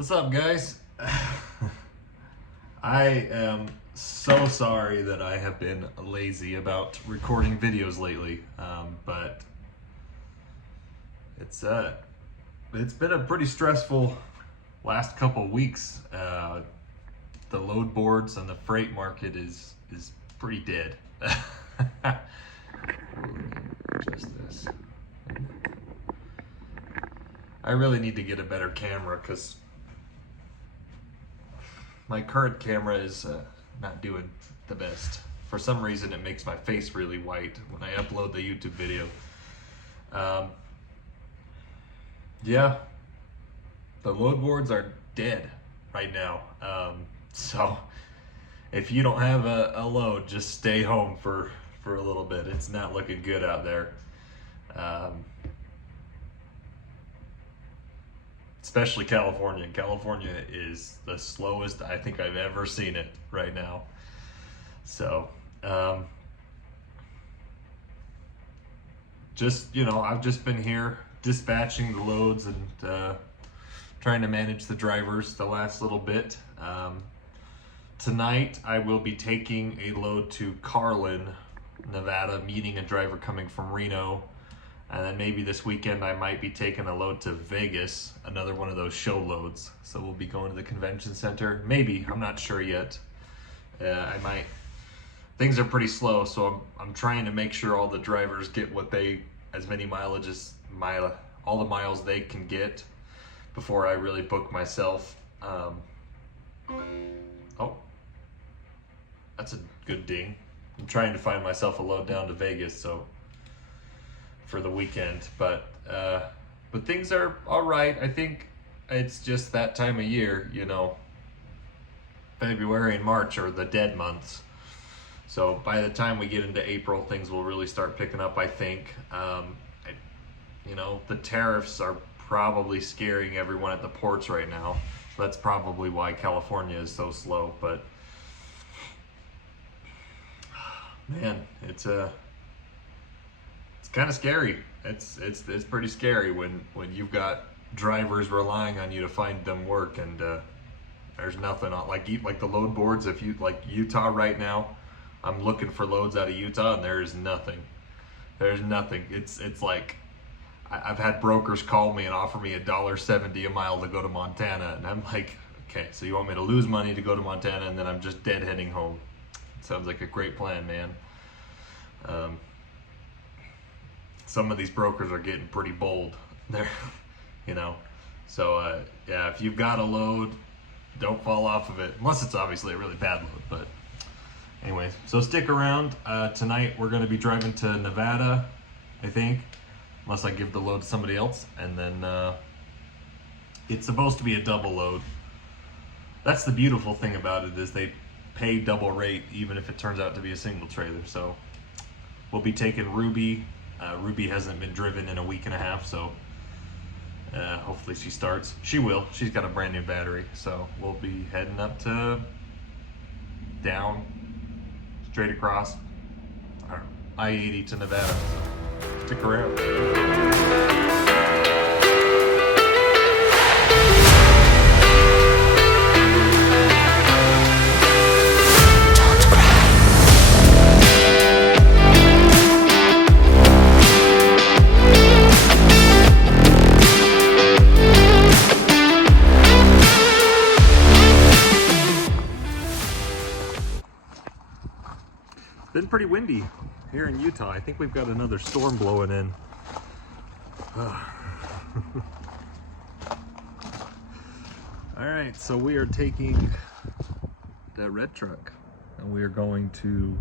What's up, guys? I am so sorry that I have been lazy about recording videos lately, but it's been a pretty stressful last couple weeks. The load boards and the freight market is pretty dead. Just this. I really need to get a better camera because my current camera is not doing the best. For some reason, it makes my face really white when I upload the YouTube video. Yeah, the load boards are dead right now. So if you don't have a load, just stay home for a little bit. It's not looking good out there. Especially California. California is the slowest I think I've ever seen it right now. So, I've just been here dispatching the loads and trying to manage the drivers the last little bit. Tonight I will be taking a load to Carlin, Nevada, meeting a driver coming from Reno. And then maybe this weekend I might be taking a load to Vegas, another one of those show loads. So we'll be going to the convention center. Maybe, I'm not sure yet. I might. Things are pretty slow, so I'm trying to make sure all the drivers get as many mileage as all the miles they can get before I really book myself. Oh, that's a good ding. I'm trying to find myself a load down to Vegas, for the weekend, but things are all right. I think it's just that time of year, February and March are the dead months. So by the time we get into April, things will really start picking up, I think. The tariffs are probably scaring everyone at the ports right now. So that's probably why California is so slow, but man, it's kind of scary. It's pretty scary when you've got drivers relying on you to find them work, and there's nothing on like the load boards. If you like Utah right now, I'm looking for loads out of Utah and there is nothing. There's nothing. It's like I've had brokers call me and offer me $1.70 a mile to go to Montana, and I'm like, okay, so you want me to lose money to go to Montana and then I'm just deadheading home? Sounds like a great plan, man. Some of these brokers are getting pretty bold there, So yeah, if you've got a load, don't fall off of it, unless it's obviously a really bad load. But anyways, so stick around. Tonight we're going to be driving to Nevada, I think, unless I give the load to somebody else, and then it's supposed to be a double load. That's the beautiful thing about it, is they pay double rate even if it turns out to be a single trailer. So we'll be taking Ruby. Ruby hasn't been driven in a week and a half, so hopefully she starts. She will. She's got a brand new battery, so we'll be heading up to down, straight across I-80 to Nevada. Stick around. Been pretty windy here in Utah. I think we've got another storm blowing in. All right, so we are taking the red truck and we are going to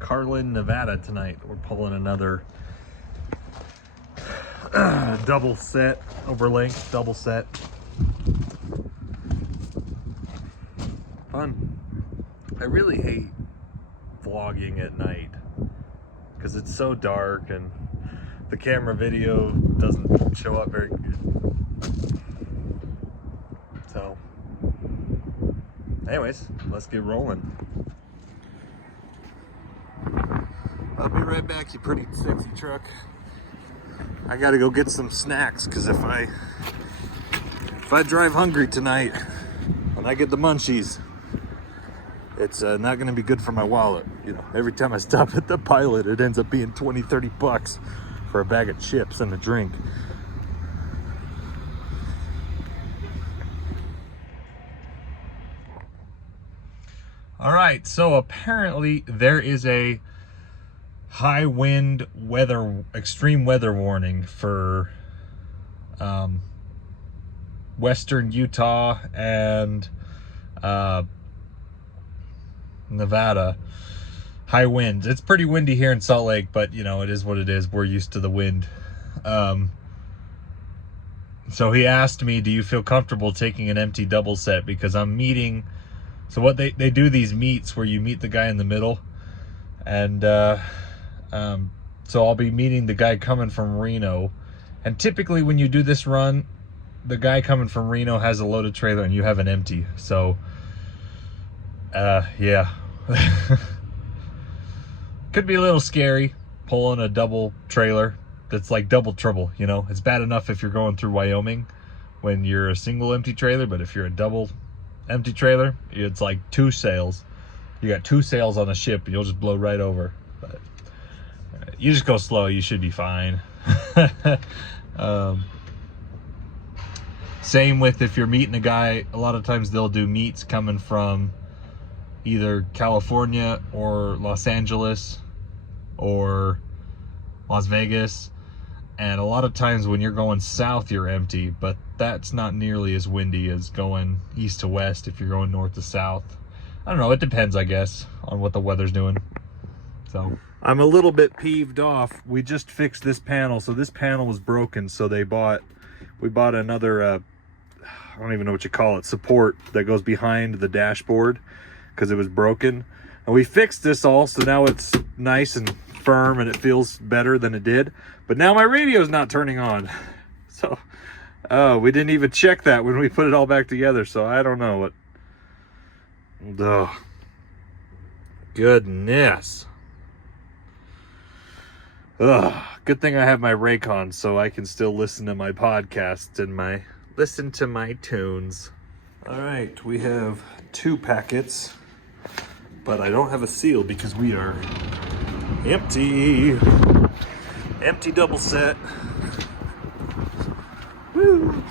Carlin, Nevada tonight. We're pulling another double set, over length double set. Fun. I really hate vlogging at night because it's so dark and the camera video doesn't show up very good. So anyways, let's get rolling. I'll be right back, you pretty sexy truck. I gotta go get some snacks because if I if I drive hungry tonight and I get the munchies, it's not going to be good for my wallet. You know, every time I stop at the Pilot, it ends up being 20, 30 bucks for a bag of chips and a drink. All right, so apparently there is a high wind weather, extreme weather warning for western Utah and Nevada. High winds. It's pretty windy here in Salt Lake, but you know, it is what it is. We're used to the wind. So he asked me, do you feel comfortable taking an empty double set? Because I'm meeting, so what they do these meets where you meet the guy in the middle, and so I'll be meeting the guy coming from Reno, and typically when you do this run, the guy coming from Reno has a loaded trailer and you have an empty. So yeah. Could be a little scary pulling a double trailer that's like double trouble, you know. It's bad enough if you're going through Wyoming when you're a single empty trailer, but if you're a double empty trailer, it's like two sails. You got two sails on a ship, you'll just blow right over. But you just go slow, you should be fine. Same with if you're meeting a guy, a lot of times they'll do meets coming from either California or Los Angeles or Las Vegas, and a lot of times when you're going south you're empty, but that's not nearly as windy as going east to west if you're going north to south. I don't know, it depends, I guess, on what the weather's doing. So I'm a little bit peeved off. We just fixed this panel, so this panel was broken, so we bought another I don't even know what you call it, support that goes behind the dashboard because it was broken, and we fixed this all, so now it's nice and firm and it feels better than it did. But now my radio's not turning on, so we didn't even check that when we put it all back together, so I don't know what. Oh, goodness. Ugh, good thing I have my Raycon so I can still listen to my podcast and listen to my tunes. All right, we have 2 packets, but I don't have a seal because we are empty. Empty double set. Woo.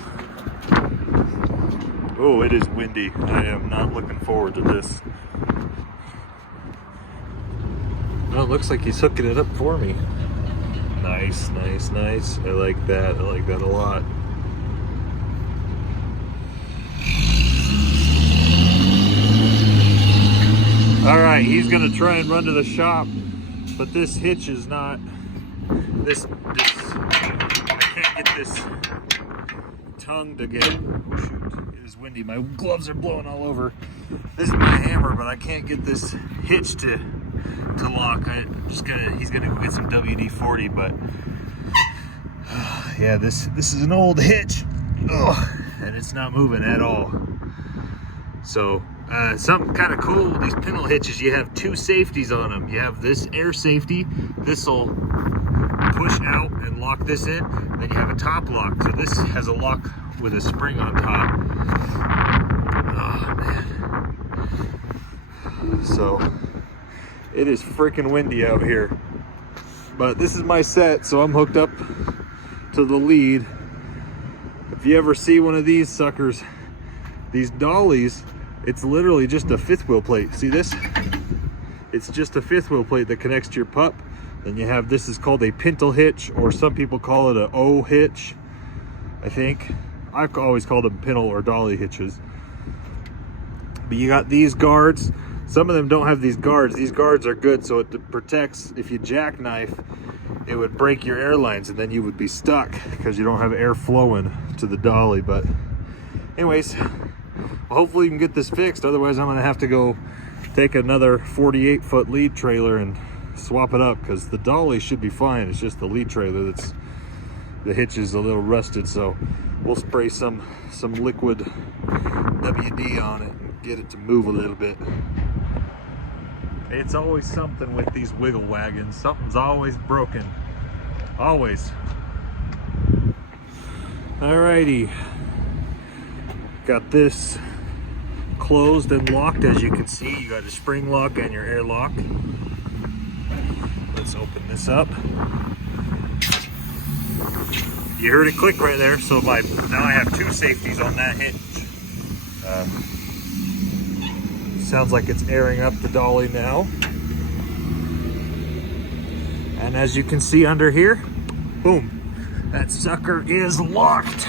Oh, it is windy. I am not looking forward to this. Oh, it looks like he's hooking it up for me. Nice, nice, nice. I like that. I like that a lot. All right, he's gonna try and run to the shop, but this hitch is not. I can't get this tongue to get. Oh shoot! It is windy. My gloves are blowing all over. This is my hammer, but I can't get this hitch to lock. He's gonna go get some WD-40, but yeah, this is an old hitch. Ugh, and it's not moving at all. So something kind of cool with these pintle hitches, you have 2 safeties on them. You have this air safety. This will push out and lock this in. Then you have a top lock. So this has a lock with a spring on top. Oh man. So it is freaking windy out here. But this is my set, so I'm hooked up to the lead. If you ever see one of these suckers, these dollies, it's literally just a 5th wheel plate. See this? It's just a 5th wheel plate that connects to your pup. Then you have, this is called a pintle hitch, or some people call it a O hitch, I think. I've always called them pintle or dolly hitches. But you got these guards. Some of them don't have these guards. These guards are good, so it protects. If you jackknife, it would break your air lines, and then you would be stuck because you don't have air flowing to the dolly. But anyways, hopefully you can get this fixed. Otherwise, I'm gonna have to go take another 48-foot lead trailer and swap it up, because the dolly should be fine. It's just the lead trailer that's, the hitch is a little rusted. So we'll spray some liquid WD on it and get it to move a little bit. It's always something with these wiggle wagons. Something's always broken. Always. Alrighty. Got this closed and locked, as you can see. You got a spring lock and your air lock. Let's open this up. You heard it click right there, so now I have two safeties on that hinge. Sounds like it's airing up the dolly now. And as you can see under here, boom, that sucker is locked.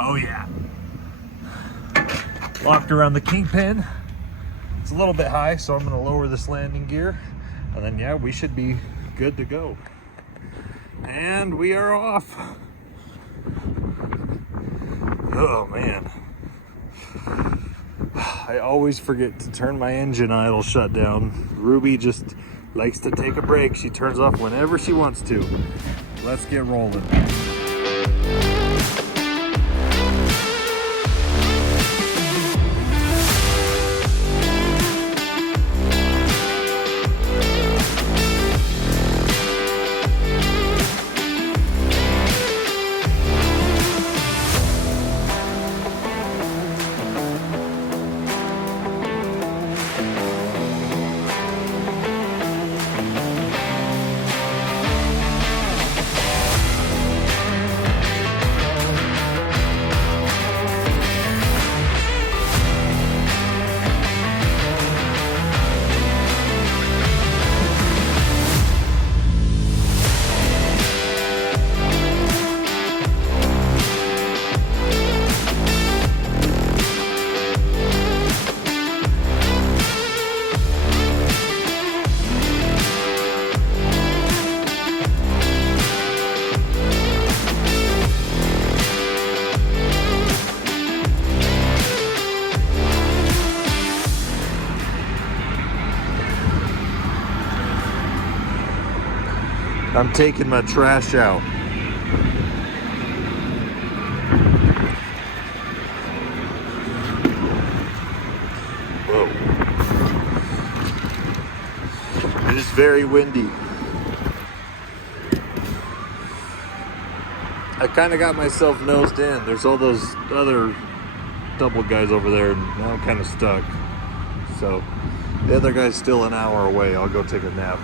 Oh yeah. Locked around the kingpin. It's a little bit high, so I'm gonna lower this landing gear. And then yeah, we should be good to go. And we are off. Oh man. I always forget to turn my engine idle shutdown. Ruby just likes to take a break. She turns off whenever she wants to. Let's get rolling. I'm taking my trash out. Whoa. It is very windy. I kind of got myself nosed in. There's all those other double guys over there, and now I'm kind of stuck. So the other guy's still an hour away. I'll go take a nap.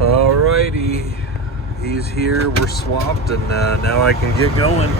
Alrighty, he's here, we're swapped, and now I can get going.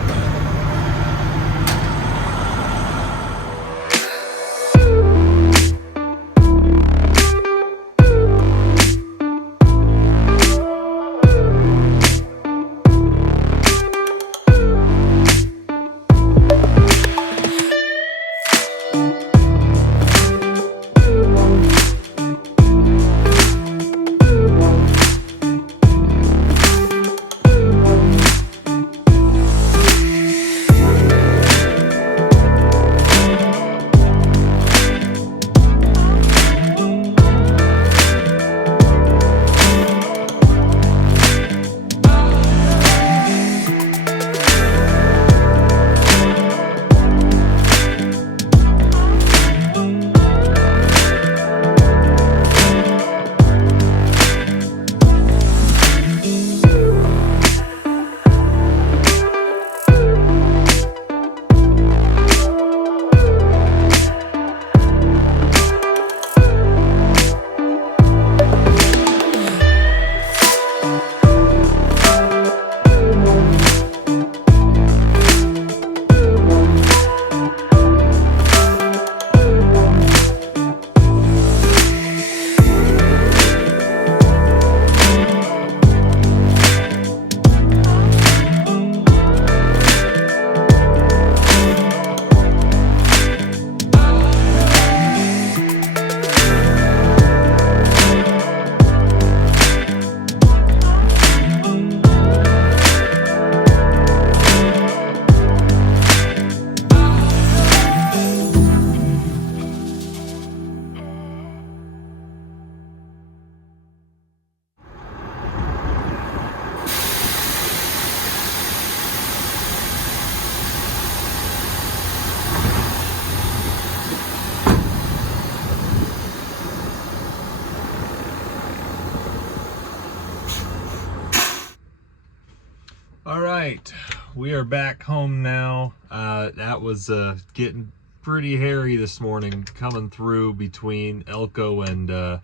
right, we are back home now. That was getting pretty hairy this morning, coming through between Elko and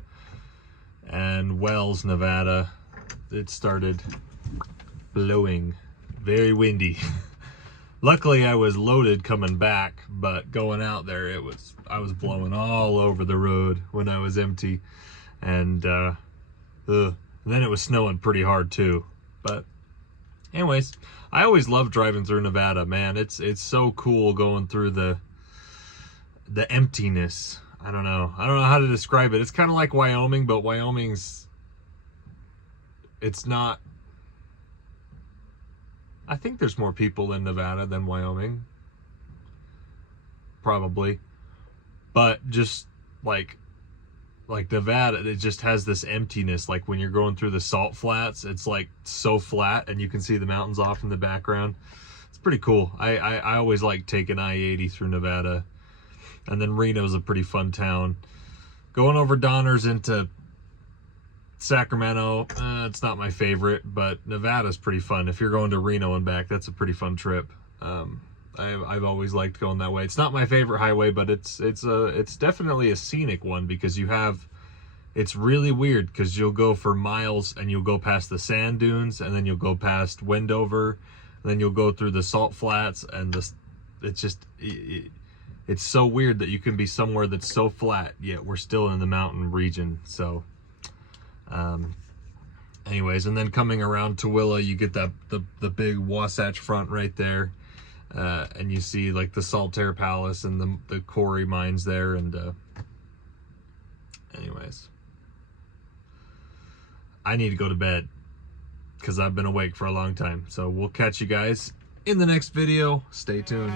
Wells, Nevada. It started blowing, very windy. Luckily, I was loaded coming back, but going out there, I was blowing all over the road when I was empty, and then it was snowing pretty hard too. But anyways, I always love driving through Nevada, man. It's so cool going through the emptiness. I don't know how to describe it. It's kind of like Wyoming, but it's not. I think there's more people in Nevada than Wyoming, probably, but just like Nevada, it just has this emptiness. Like when you're going through the salt flats, it's like so flat and you can see the mountains off in the background. It's pretty cool. I always like taking I-80 through Nevada. And then Reno's a pretty fun town. Going over Donner's into Sacramento, it's not my favorite, but Nevada's pretty fun. If you're going to Reno and back, that's a pretty fun trip. I've always liked going that way. It's not my favorite highway, but it's definitely a scenic one, because it's really weird, because you'll go for miles and you'll go past the sand dunes, and then you'll go past Wendover, and then you'll go through the salt flats, and it's so weird that you can be somewhere that's so flat, yet we're still in the mountain region. So anyways, and then coming around Tooele, you get the big Wasatch Front right there. And you see like the Saltaire Palace and the quarry mines there. And anyways, I need to go to bed because I've been awake for a long time. So we'll catch you guys in the next video. Stay tuned.